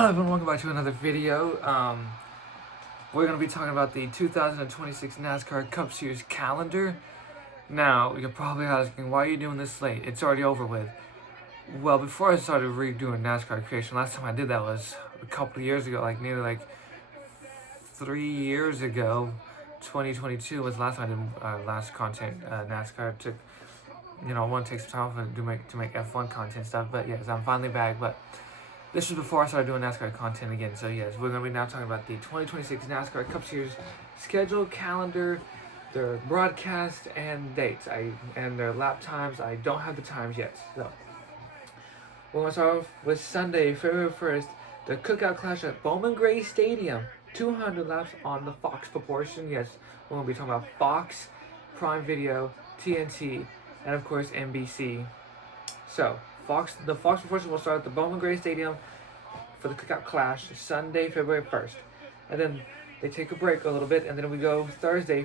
Hello everyone, welcome back to another video. We're going to be talking about the 2026 NASCAR Cup Series calendar. Now, you're probably asking, why are you doing this late? It's already over with. Well, before I started redoing NASCAR creation, last time I did that was a couple of years ago, nearly 3 years ago. 2022 was the last time I did last content. NASCAR took, I want to take some time off to make F1 content stuff, but yes, I'm finally back. But this was before I started doing NASCAR content again. So yes, we're going to be now talking about the 2026 NASCAR Cup Series schedule, calendar, their broadcast, and dates. And their lap times. I don't have the times yet. So we're going to start off with Sunday, February 1st, the Cookout Clash at Bowman Gray Stadium. 200 laps on the Fox proportion. Yes, we're going to be talking about Fox, Prime Video, TNT, and of course NBC. So the Fox proportion will start at the Bowman Gray Stadium for the Cookout Clash Sunday, February 1st. And then they take a break a little bit, and then we go Thursday,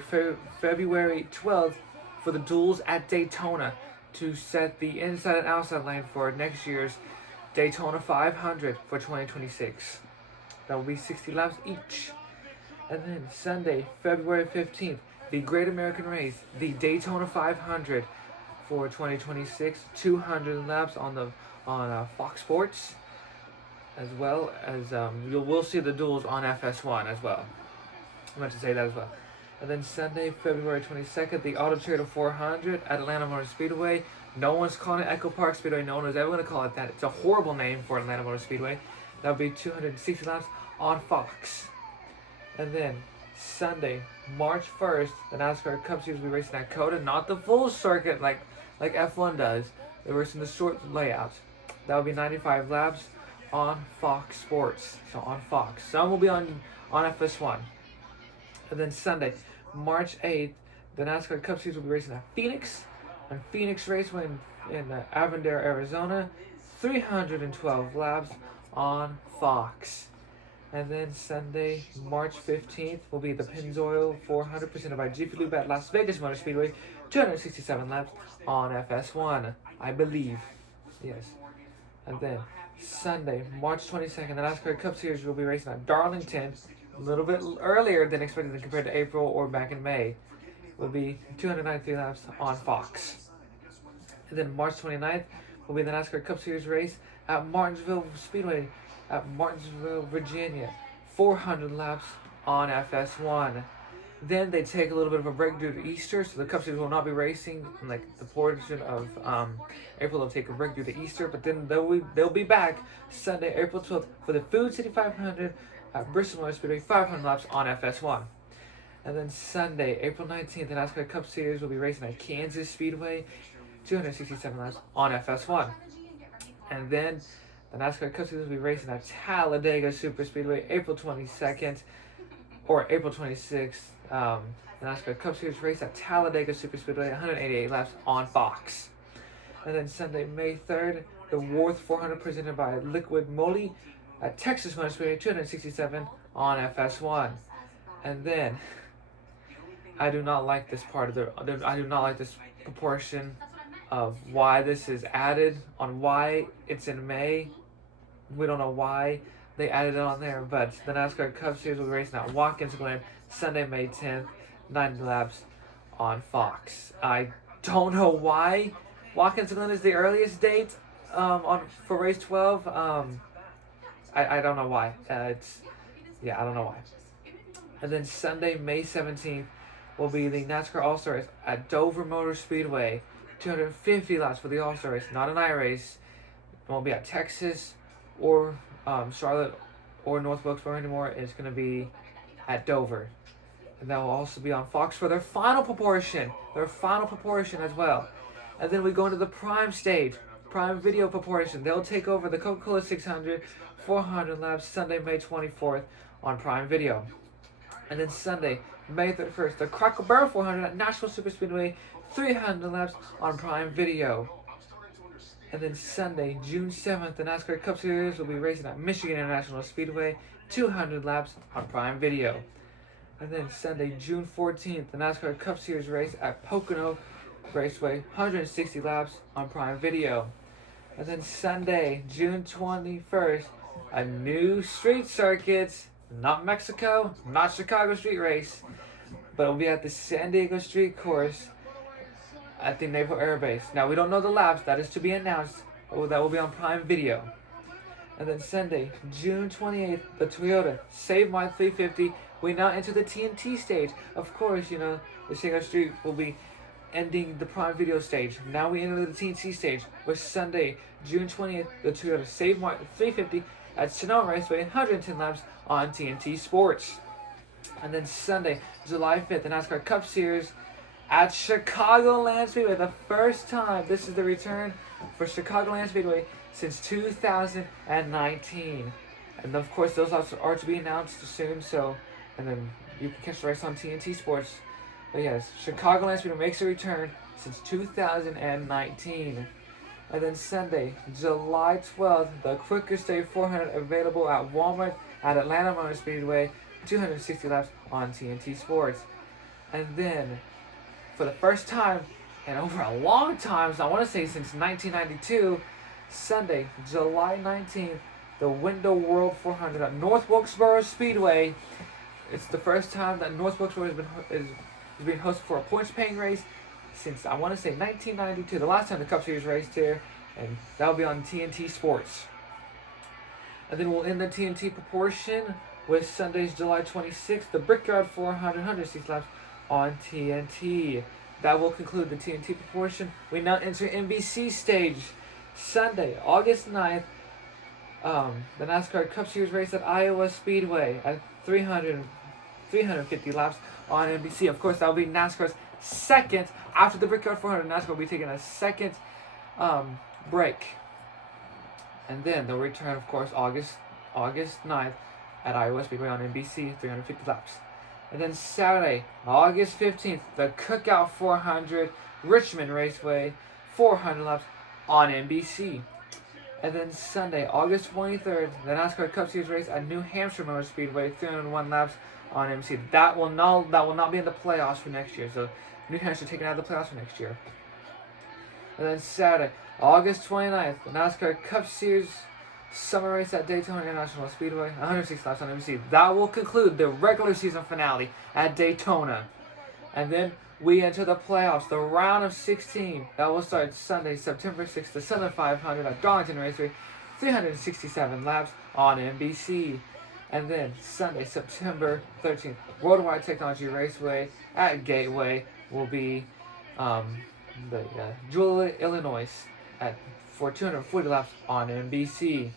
February 12th for the duels at Daytona to set the inside and outside lane for next year's Daytona 500 for 2026. That will be 60 laps each. And then Sunday, February 15th, the Great American Race, the Daytona 500 for 2026, 200 laps on Fox Sports, as well as you will see the duels on FS1 as well. I meant to say that as well. And then Sunday, February 22nd, the Auto Trader 400 at Atlanta Motor Speedway. No one's calling it Echo Park Speedway. No one is ever going to call it that. It's a horrible name for Atlanta Motor Speedway. That will be 260 laps on Fox. And then Sunday, March 1st, the NASCAR Cup Series will be racing at COTA, not the full circuit like F1 does. They're racing the short layout. That will be 95 laps on Fox Sports. So on Fox. Some will be on FS1. And then Sunday, March 8th, the NASCAR Cup Series will be racing at Phoenix. And Phoenix Raceway in Avondale, Arizona. 312 laps on Fox. And then Sunday, March 15th, will be the Pennzoil 400 presented by Jiffy Lube at Las Vegas Motor Speedway. 267 laps on FS1, I believe. Yes. And then Sunday, March 22nd, the NASCAR Cup Series will be racing at Darlington, a little bit earlier than expected compared to April or back in May. It will be 293 laps on Fox. And then March 29th will be the NASCAR Cup Series race at Martinsville Speedway at Martinsville, Virginia. 400 laps on FS1. Then they take a little bit of a break due to Easter, so the Cup Series will not be racing in the portion of April. They'll take a break due to Easter, but then they'll be back Sunday, April 12th for the Food City 500 at Bristol Motor Speedway, 500 laps on FS1. And then Sunday, April 19th, the NASCAR Cup Series will be racing at Kansas Speedway, 267 laps on FS1. And then the NASCAR Cup Series will be racing at Talladega Super Speedway, April 22nd or April 26th. The NASCAR Cup Series race at Talladega Super Speedway, 188 laps on Fox. And then Sunday, May 3rd, the Worth 400 presented by Liquid Moly at Texas Motor Speedway, 267 on FS1. And then I do not like this I do not like this proportion of why this is added, on why it's in May. We don't know why they added it on there, but the NASCAR Cup Series will be racing at Watkins Glen Sunday, May 10th, 90 laps on Fox. I don't know why Watkins Glen is the earliest date for race 12. I don't know why. I don't know why. And then Sunday, May 17th, will be the NASCAR All-Star Race at Dover Motor Speedway. 250 laps for the All-Star Race, not an I-Race. It won't be at Texas or Charlotte or North Wilkesboro anymore. It's going to be at Dover. And that will also be on Fox for their final proportion as well. And then we go into the Prime stage, Prime Video proportion. They'll take over the Coca-Cola 600, 400 laps, Sunday, May 24th on Prime Video. And then Sunday, May 31st, the Cracker Barrel 400 at Nashville Super Speedway, 300 laps on Prime Video. And then Sunday, June 7th, the NASCAR Cup Series will be racing at Michigan International Speedway, 200 laps on Prime Video. And then Sunday, June 14th, the NASCAR Cup Series race at Pocono Raceway, 160 laps on Prime Video. And then Sunday, June 21st, a new street circuit, not Mexico, not Chicago street race, but it'll be at the San Diego street course at the Naval Air Base. Now, we don't know the laps. That is to be announced. Oh, that will be on Prime Video. And then Sunday, June 28th, the Toyota Save My 350. We now enter the TNT stage. Of course, you know, the San Diego Street will be ending the Prime Video stage. Now we enter the TNT stage with Sunday, June 20th, the Toyota Save My 350 at Sonoma Raceway, 110 laps on TNT Sports. And then Sunday, July 5th, the NASCAR Cup Series at Chicagoland Speedway. The first time. This is the return for Chicagoland Speedway since 2019. And of course, those laps are to be announced soon. So, and then you can catch the race on TNT Sports. But yes, Chicagoland Speedway makes a return since 2019. And then Sunday, July 12th, the Quickest Day 400 available at Walmart at Atlanta Motor Speedway, 260 laps on TNT Sports. And then, for the first time, and over a long time, so I want to say since 1992, Sunday, July 19th, the Window World 400 at North Wilkesboro Speedway. It's the first time that North Wilkesboro is being hosted for a points-paying race since, I want to say, 1992, the last time the Cup Series raced here, and that'll be on TNT Sports. And then we'll end the TNT proportion with Sunday's July 26th, the Brickyard 400, 106 laps on TNT. That will conclude the TNT proportion. We now enter NBC stage. Sunday, August 9th, the NASCAR Cup Series race at Iowa Speedway at 350 laps on NBC. Of course, that will be NASCAR's second, after the Brickyard 400, NASCAR will be taking a second break. And then they'll return, of course, August 9th at Iowa Speedway on NBC, 350 laps. And then Saturday, August 15th, the Cookout 400, Richmond Raceway, 400 laps on NBC. And then Sunday, August 23rd, the NASCAR Cup Series race at New Hampshire Motor Speedway, 301 laps on NBC. That will not be in the playoffs for next year. So New Hampshire taken out of the playoffs for next year. And then Saturday, August 29th, the NASCAR Cup Series Summer Race at Daytona International Speedway, 106 laps on NBC. That will conclude the regular season finale at Daytona. And then we enter the playoffs, the round of 16. That will start Sunday, September 6th, the Southern 500 at Darlington Raceway, 367 laps on NBC. And then Sunday, September 13th, Worldwide Technology Raceway at Gateway will be Jewel, Illinois for 240 laps on NBC.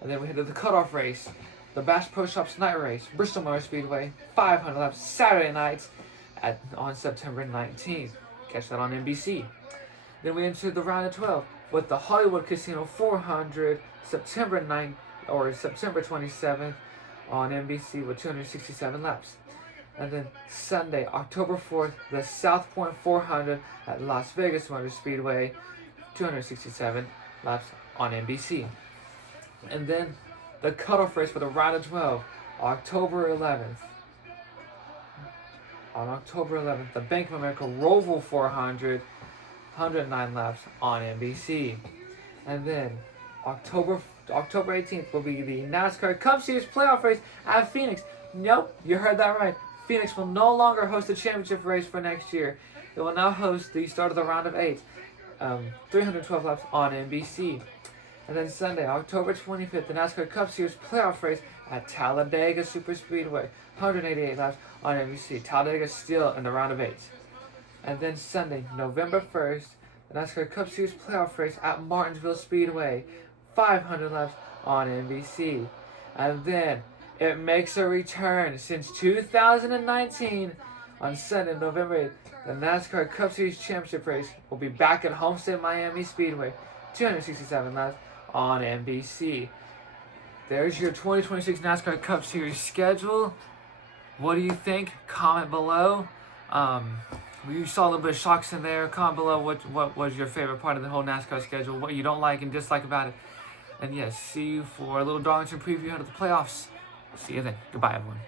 And then we head to the cutoff race, the Bass Pro Shops Night Race, Bristol Motor Speedway, 500 laps Saturday nights on September 19th. Catch that on NBC. Then we enter the round of 12 with the Hollywood Casino 400, September 27th on NBC with 267 laps. And then Sunday, October 4th, the South Point 400 at Las Vegas Motor Speedway, 267 laps on NBC. And then the cutoff race for the round of 12, October 11th. On October 11th, the Bank of America Roval 400, 109 laps on NBC. And then October 18th will be the NASCAR Cup Series playoff race at Phoenix. Nope, you heard that right. Phoenix will no longer host the championship race for next year. It will now host the start of the round of 8, 312 laps on NBC. And then Sunday, October 25th, the NASCAR Cup Series playoff race at Talladega Superspeedway, 188 laps on NBC. Talladega still in the round of 8. And then Sunday, November 1st, the NASCAR Cup Series playoff race at Martinsville Speedway, 500 laps on NBC. And then it makes a return since 2019 on Sunday, November 8th. The NASCAR Cup Series Championship race will be back at Homestead Miami Speedway, 267 laps on NBC. There's your 2026 NASCAR Cup Series schedule. What do you think? Comment below. You saw a little bit of shocks in there. Comment below what was your favorite part of the whole NASCAR schedule, what you don't like and dislike about it. And yes, see you for a little Darlington preview ahead of the playoffs. See you then. Goodbye, everyone.